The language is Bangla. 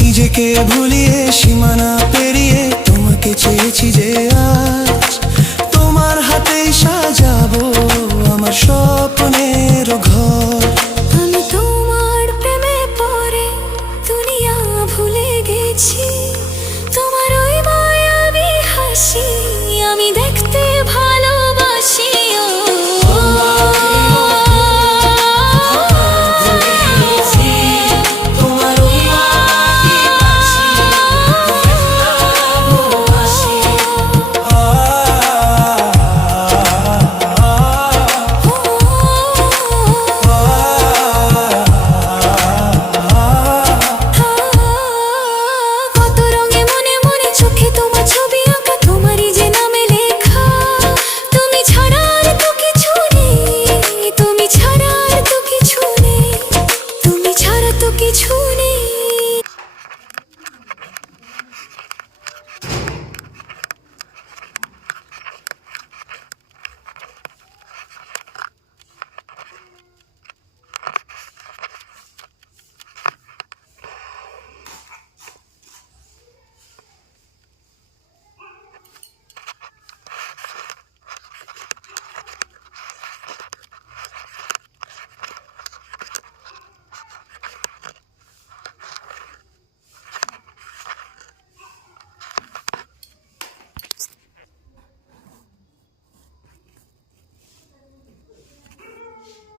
নিজেকে ভুলিয়ে সীমানা পেরিয়ে তোমাকে চেয়েছি যে আজ তোমার হাতেই সাজাবো আমার স্বপ্নের ঘর। আমি তোমার প্রেমে পড়ে দুনিয়া ভুলে গেছি।